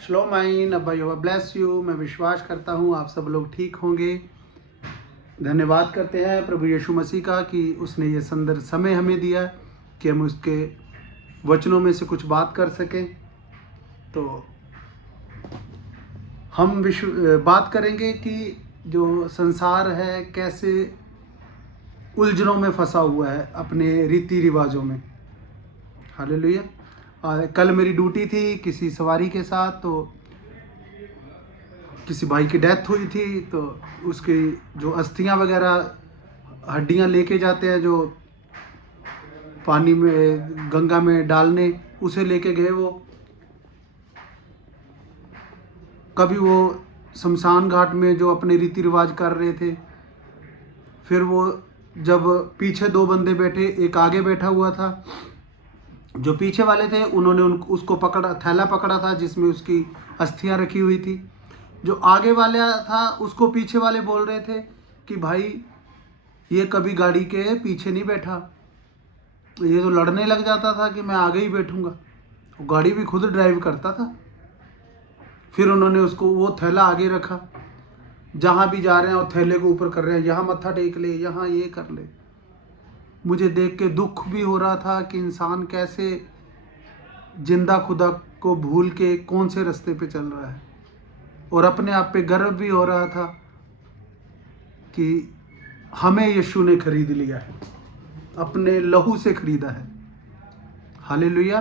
श्लोम आइन अब्बा Jehovah bless you. मैं विश्वास करता हूँ आप सब लोग ठीक होंगे। धन्यवाद करते हैं प्रभु यीशु मसीह का कि उसने ये सुंदर समय हमें दिया कि हम उसके वचनों में से कुछ बात कर सकें। तो हम बात करेंगे कि जो संसार है कैसे उलझनों में फंसा हुआ है अपने रीति रिवाजों में। हालेलुया। कल मेरी ड्यूटी थी किसी सवारी के साथ, तो किसी भाई की डेथ हुई थी, तो उसकी जो अस्थियां वगैरह हड्डियां लेके जाते हैं जो पानी में गंगा में डालने, उसे लेके गए वो। कभी वो शमशान घाट में जो अपने रीति रिवाज कर रहे थे, फिर वो जब पीछे दो बंदे बैठे, एक आगे बैठा हुआ था, जो पीछे वाले थे उन्होंने उसको पकड़ा, थैला पकड़ा था जिसमें उसकी अस्थियां रखी हुई थी। जो आगे वाला था उसको पीछे वाले बोल रहे थे कि भाई ये कभी गाड़ी के पीछे नहीं बैठा, ये तो लड़ने लग जाता था कि मैं आगे ही बैठूंगा। वो गाड़ी भी खुद ड्राइव करता था। फिर उन्होंने उसको वो थैला आगे रखा, जहाँ भी जा रहे हैं और थैले को ऊपर कर रहे हैं, यहाँ मत्था टेक ले, यहाँ ये कर ले। मुझे देख के दुख भी हो रहा था कि इंसान कैसे जिंदा खुदा को भूल के कौन से रास्ते पे चल रहा है, और अपने आप पे गर्व भी हो रहा था कि हमें यीशु ने खरीद लिया है, अपने लहू से खरीदा है। हालेलुया।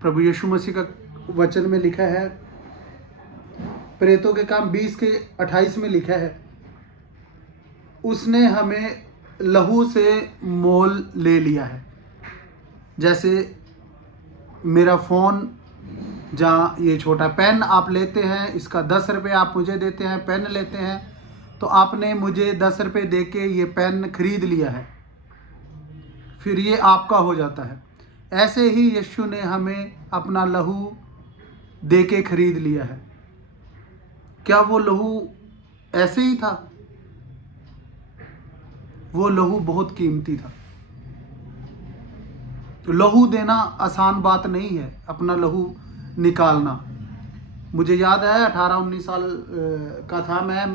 प्रभु यीशु मसीह का वचन में लिखा है, प्रेरितों के काम 20 के 28 में लिखा है, उसने हमें लहू से मोल ले लिया है। जैसे मेरा फ़ोन, जहाँ ये छोटा पेन आप लेते हैं, इसका 10 रुपये आप मुझे देते हैं, पेन लेते हैं, तो आपने मुझे 10 रुपये दे के ये पेन खरीद लिया है, फिर ये आपका हो जाता है। ऐसे ही यीशु ने हमें अपना लहू दे के खरीद लिया है। क्या वो लहू ऐसे ही था? वो लहू बहुत कीमती था। तो लहू देना आसान बात नहीं है, अपना लहू निकालना। मुझे याद है 18-19 साल का था मैं,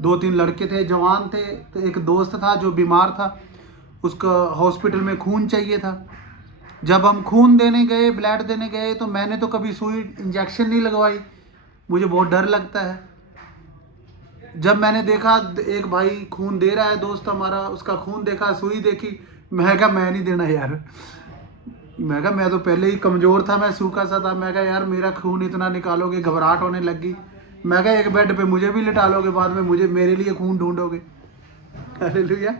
2-3 लड़के थे, जवान थे, तो एक दोस्त था जो बीमार था, उसका हॉस्पिटल में खून चाहिए था। जब हम खून देने गए, ब्लड देने गए, तो मैंने तो कभी सुई इंजेक्शन नहीं लगवाई, मुझे बहुत डर लगता है। जब मैंने देखा एक भाई खून दे रहा है, दोस्त हमारा, उसका खून देखा, सुई देखी, मैं कहा मैं नहीं देना यार। मैं कहा मैं तो पहले ही कमज़ोर था, मैं सूखा सा था। मैं कहा यार मेरा खून इतना निकालोगे, घबराहट होने लगी। मैं कहा एक बेड पे मुझे भी लिटा लोगे, बाद में मेरे लिए खून ढूंढोगे। हालेलुया।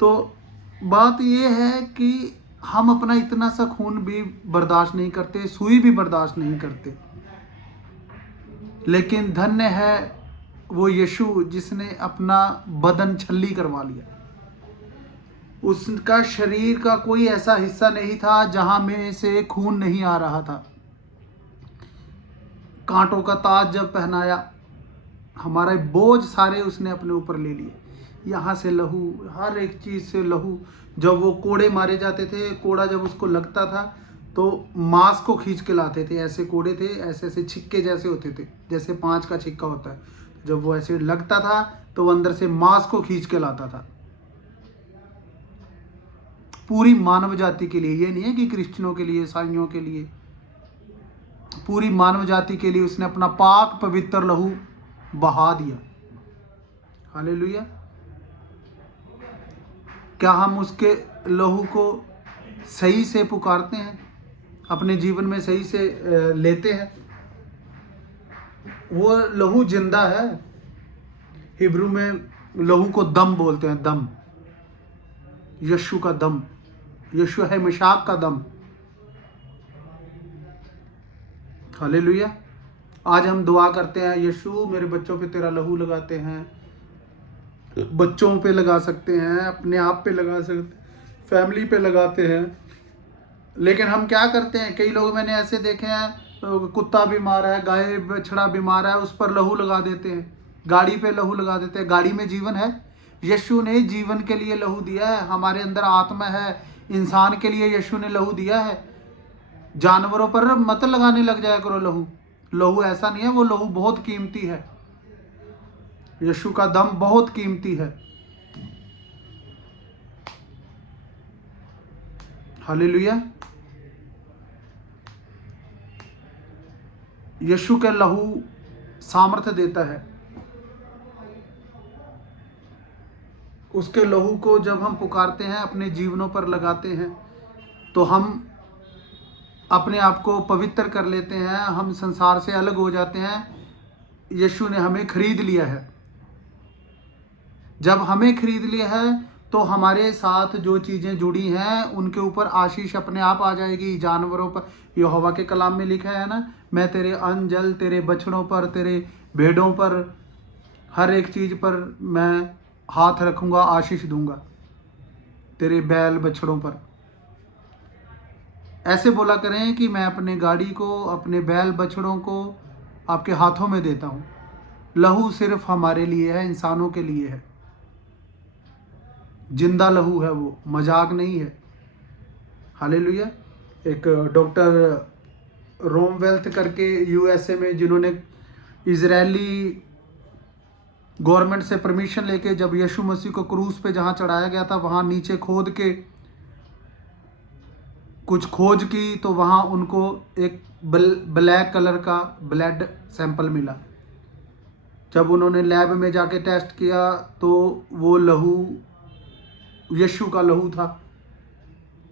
तो बात ये है कि हम अपना इतना सा खून भी बर्दाश्त नहीं करते, सुई भी बर्दाश्त नहीं करते। लेकिन धन्य है वो यीशु जिसने अपना बदन छल्ली करवा लिया। उसका शरीर का कोई ऐसा हिस्सा नहीं था जहां में से खून नहीं आ रहा था। कांटों का ताज जब पहनाया, हमारे बोझ सारे उसने अपने ऊपर ले लिए। यहाँ से लहू, हर एक चीज़ से लहू। जब वो कोड़े मारे जाते थे, कोड़ा जब उसको लगता था तो मांस को खींच के लाते थे। ऐसे कोड़े थे, ऐसे ऐसे छिक्के जैसे होते थे, जैसे 5 का छिक्का होता है। जब वो ऐसे लगता था तो वो अंदर से मांस को खींच के लाता था। पूरी मानव जाति के लिए, ये नहीं है कि क्रिश्चियनों के लिए, ईसाइयों के लिए, पूरी मानव जाति के लिए उसने अपना पाक पवित्र लहू बहा दिया। हालेलुया। क्या हम उसके लहू को सही से पुकारते हैं, अपने जीवन में सही से लेते हैं? वो लहू जिंदा है। हिब्रू में लहू को दम बोलते हैं, दम। यीशु का दम, यीशु है मिशाक का दम। हालेलुया। आज हम दुआ करते हैं, यीशु मेरे बच्चों पे तेरा लहू लगाते हैं। बच्चों पे लगा सकते हैं, अपने आप पे लगा सकते, फैमिली पे लगाते हैं। लेकिन हम क्या करते हैं, कई लोग मैंने ऐसे देखे हैं, कुत्ता बीमार है, गाय बछड़ा बीमार है, उस पर लहू लगा देते हैं, गाड़ी पे लहू लगा देते हैं। गाड़ी में जीवन है। यीशु ने जीवन के लिए लहू दिया है। हमारे अंदर आत्मा है, इंसान के लिए यीशु ने लहू दिया है। जानवरों पर मत लगाने लग जाया करो लहू। लहू ऐसा नहीं है, वो लहू बहुत कीमती है। यीशु का दम बहुत कीमती है। हालेलुया। यीशु के लहू सामर्थ्य देता है। उसके लहू को जब हम पुकारते हैं, अपने जीवनों पर लगाते हैं, तो हम अपने आप को पवित्र कर लेते हैं, हम संसार से अलग हो जाते हैं। यीशु ने हमें खरीद लिया है। जब हमें खरीद लिया है तो हमारे साथ जो चीज़ें जुड़ी हैं उनके ऊपर आशीष अपने आप आ जाएगी। जानवरों पर, यहोवा के कलाम में लिखा है ना, मैं तेरे अन्न जल, तेरे बछड़ों पर, तेरे भेड़ों पर, हर एक चीज़ पर मैं हाथ रखूंगा, आशीष दूंगा, तेरे बैल बछड़ों पर। ऐसे बोला करें कि मैं अपने गाड़ी को, अपने बैल बछड़ों को आपके हाथों में देता हूँ। लहू सिर्फ हमारे लिए है, इंसानों के लिए है। जिंदा लहू है वो, मजाक नहीं है। हालेलुया। एक डॉक्टर रोमवेल्थ करके यूएसए में, जिन्होंने इजरायली गवर्नमेंट से परमिशन लेके जब यीशु मसीह को क्रूस पे जहाँ चढ़ाया गया था, वहाँ नीचे खोद के कुछ खोज की, तो वहाँ उनको एक ब्लैक कलर का ब्लड सैंपल मिला। जब उन्होंने लैब में जाके टेस्ट किया तो वो लहू यीशु का लहू था।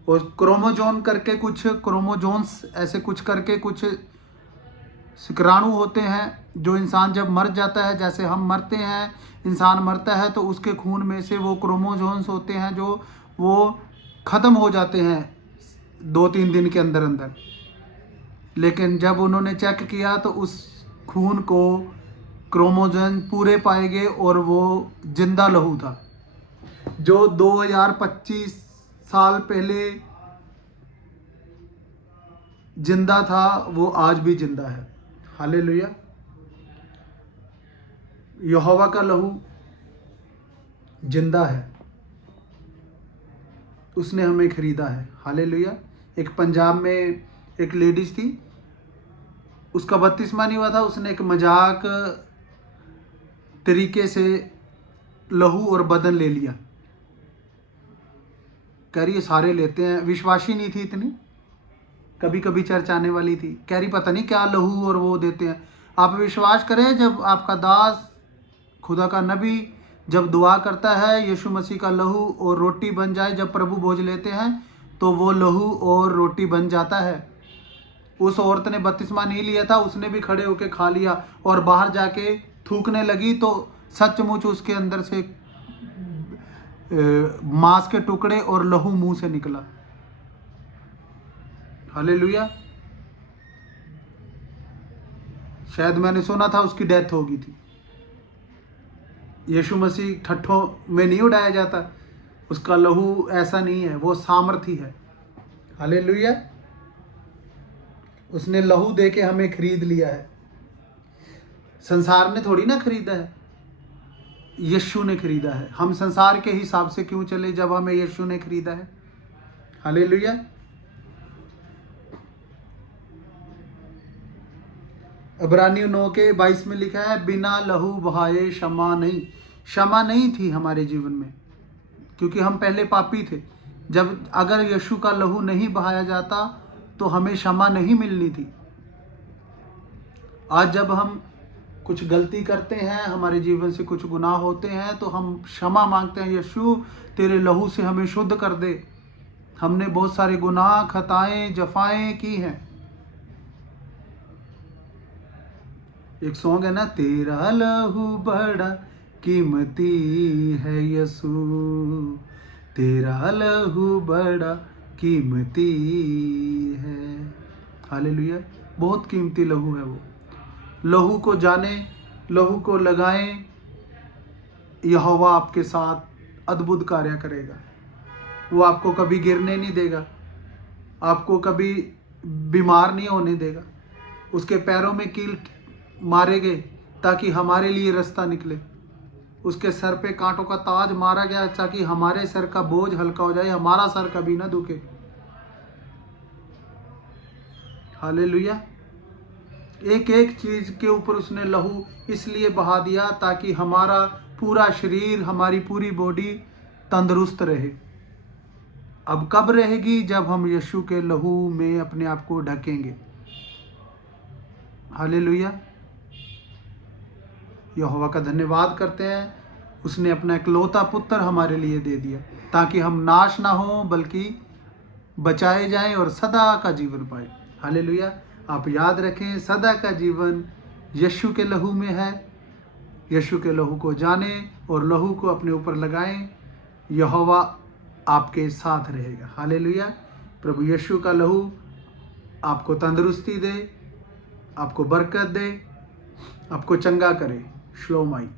और क्रोमोजोन करके कुछ, क्रोमोजोन्स ऐसे कुछ करके कुछ शुक्राणु होते हैं, जो इंसान जब मर जाता है, जैसे हम मरते हैं, इंसान मरता है तो उसके खून में से वो क्रोमोजोन्स होते हैं जो वो ख़त्म हो जाते हैं 2-3 दिन के अंदर अंदर। लेकिन जब उन्होंने चेक किया तो उस खून को क्रोमोजोन पूरे पाए गए और वो जिंदा लहू था। जो 2025 साल पहले जिंदा था वो आज भी जिंदा है। हालेलुया। यहोवा का लहू जिंदा है, उसने हमें खरीदा है। हालेलुया। एक पंजाब में एक लेडीज थी, उसका बपतिस्मा नहीं हुआ था, उसने एक मजाक तरीके से लहू और बदन ले लिया। कह रही है सारे लेते हैं, विश्वासी नहीं थी इतनी, कभी कभी चर्च आने वाली थी। कह रही पता नहीं क्या लहू और वो देते हैं। आप विश्वास करें, जब आपका दास, खुदा का नबी जब दुआ करता है, यीशु मसीह का लहू और रोटी बन जाए, जब प्रभु भोज लेते हैं तो वो लहू और रोटी बन जाता है। उस औरत ने बपतिस्मा नहीं लिया था, उसने भी खड़े होकर खा लिया और बाहर जाके थूकने लगी तो सचमुच उसके अंदर से मांस के टुकड़े और लहू मुंह से निकला। हालेलुया। शायद मैंने सुना था उसकी डेथ हो गई थी। यीशु मसीह ठट्ठों में नहीं उड़ाया जाता, उसका लहू ऐसा नहीं है, वो सामर्थी है। हालेलुया। उसने लहू दे के हमें खरीद लिया है। संसार ने थोड़ी ना खरीदा है, यीशु ने खरीदा है। हम संसार के हिसाब से क्यों चले जब हमें यीशु ने खरीदा है। हालेलुया। इब्रानियों 9:22 में लिखा है, बिना लहू बहाए क्षमा नहीं। क्षमा नहीं थी हमारे जीवन में, क्योंकि हम पहले पापी थे। जब अगर यीशु का लहू नहीं बहाया जाता तो हमें क्षमा नहीं मिलनी थी। आज जब हम कुछ गलती करते हैं, हमारे जीवन से कुछ गुनाह होते हैं, तो हम क्षमा मांगते हैं, यीशु तेरे लहू से हमें शुद्ध कर दे। हमने बहुत सारे गुनाह, खताएं, जफाएं की हैं। एक सॉन्ग है ना, तेरा लहू बड़ा कीमती है यीशु, तेरा लहू बड़ा कीमती है। हालेलुया। बहुत कीमती लहू है वो। लहू को जाने, लहू को लगाएं, यहोवा आपके साथ अद्भुत कार्य करेगा। वो आपको कभी गिरने नहीं देगा, आपको कभी बीमार नहीं होने देगा। उसके पैरों में कील मारे गए ताकि हमारे लिए रास्ता निकले। उसके सर पे कांटों का ताज मारा गया ताकि हमारे सर का बोझ हल्का हो जाए, हमारा सर कभी ना दुखे। हालेलुया। एक एक चीज के ऊपर उसने लहू इसलिए बहा दिया ताकि हमारा पूरा शरीर, हमारी पूरी बॉडी तंदुरुस्त रहे। अब कब रहेगी? जब हम यीशु के लहू में अपने आप को ढकेंगे। हालेलुया। यहोवा का धन्यवाद करते हैं, उसने अपना इकलौता पुत्र हमारे लिए दे दिया ताकि हम नाश ना हो बल्कि बचाए जाएं और सदा का जीवन पाए। हालेलुया। आप याद रखें, सदा का जीवन यीशु के लहू में है। यीशु के लहू को जानें और लहू को अपने ऊपर लगाएं। यहोवा आपके साथ रहेगा। हालेलुया। प्रभु यीशु का लहू आपको तंदुरुस्ती दे, आपको बरकत दे, आपको चंगा करे। श्लोम आई।